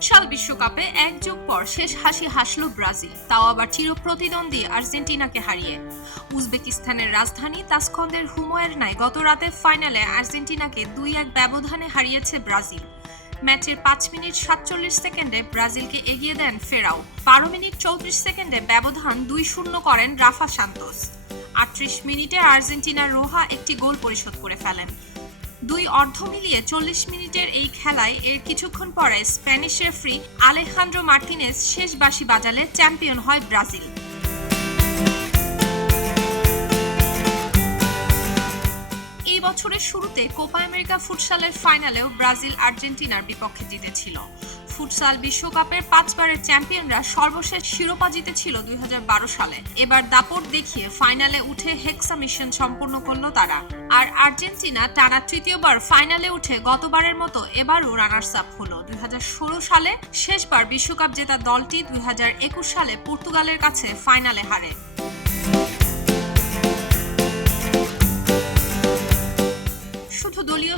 Futsal বিশ্বকাপে এক যুগ পর শেষ হাসি হাসল ব্রাজিল। তাও আবার চিরপ্রতিদ্বন্দ্বী আর্জেন্টিনাকে হারিয়ে। উজবেকিস্তানের রাজধানী তাসকন্দের হুমোয়ের নাই গত রাতে ফাইনালে আর্জেন্টিনাকে দুই এক ব্যবধানে হারিয়েছে ব্রাজিল। ম্যাচের পাঁচ মিনিট সাতচল্লিশ সেকেন্ডে ব্রাজিলকে এগিয়ে দেন ফেরাও। বারো মিনিট চৌত্রিশ সেকেন্ডে ব্যবধান দুই শূন্য করেন রাফা সান্তোস। আটত্রিশ মিনিটে আর্জেন্টিনার রোহা একটি গোল পরিশোধ করে ফেলেন। দুই অর্ধ মিলিয়ে চল্লিশ মিনিটের এই খেলায় এর কিছুক্ষণ পরে স্প্যানিশ রেফরি আলেহান্দ্রো মার্টিনেস শেষ বাঁশি বাজালে চ্যাম্পিয়ন হয় ব্রাজিল। এই বছরের শুরুতে কোপা আমেরিকা ফুটসালের ফাইনালেও ব্রাজিল আর্জেন্টিনার বিপক্ষে জিতেছিল। ফুটসাল বিশ্বকাপের পাঁচবারের চ্যাম্পিয়নরা সর্বশেষ শিরোপা জিতেছিল দুই হাজার বারো সালে। এবার দাপট দেখিয়ে ফাইনালে উঠে হেক্সা মিশন সম্পূর্ণ করল তারা। আর আর্জেন্টিনা টানা তৃতীয়বার ফাইনালে উঠে গতবারের মতো এবারও রানার্স আপ হলো। দুই হাজার ষোলো সালে শেষবার বিশ্বকাপ জেতা দলটি দুই হাজার একুশ সালে পর্তুগালের কাছে ফাইনালে হারে।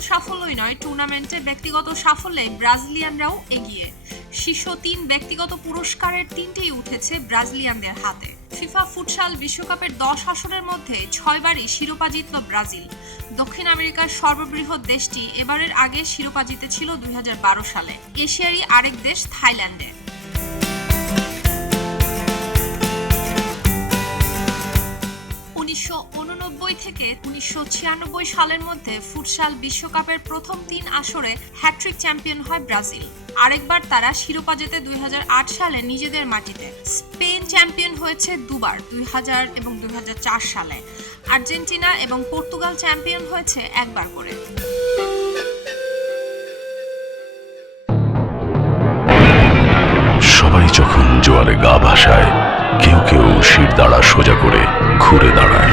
সাফল্যই নয় টুর্নামেন্টে ব্যক্তিগত সাফল্যে ব্রাজিলিয়ানরাও এগিয়ে। শীর্ষ তিন ব্যক্তিগত পুরস্কারের তিনটেই উঠেছে ব্রাজিলিয়ানদের হাতে। ফিফা ফুটসাল বিশ্বকাপের দশ আসরের মধ্যে ছয়বারই শিরোপা জিতল ব্রাজিল। দক্ষিণ আমেরিকার সর্ববৃহৎ দেশটি এবারের আগে শিরোপা জিতেছিল দুই হাজার বারো সালে। এশিয়ারই আরেক দেশ থাইল্যান্ডে। উনিশশো উননব্বই থেকে উনিশশো ছিয়ানব্বই সালের মধ্যে ফুটসাল বিশ্বকাপের প্রথম তিন আসরে হ্যাট্রিক চ্যাম্পিয়ন হয় ব্রাজিল। আরেকবার তারা শিরোপা জেতে দুই হাজার আট সালে নিজেদের মাটিতে স্পেন চ্যাম্পিয়ন হয়েছে দুবার, দুই হাজার এবং দুই হাজার চার সালে। আর্জেন্টিনা এবং পর্তুগাল চ্যাম্পিয়ন হয়েছে একবার করে। সবাই যখন জোয়ারে গা ভাসায়, কেউ কেউ শির দাঁড়া সোজা করে ঘুরে দাঁড়ায়।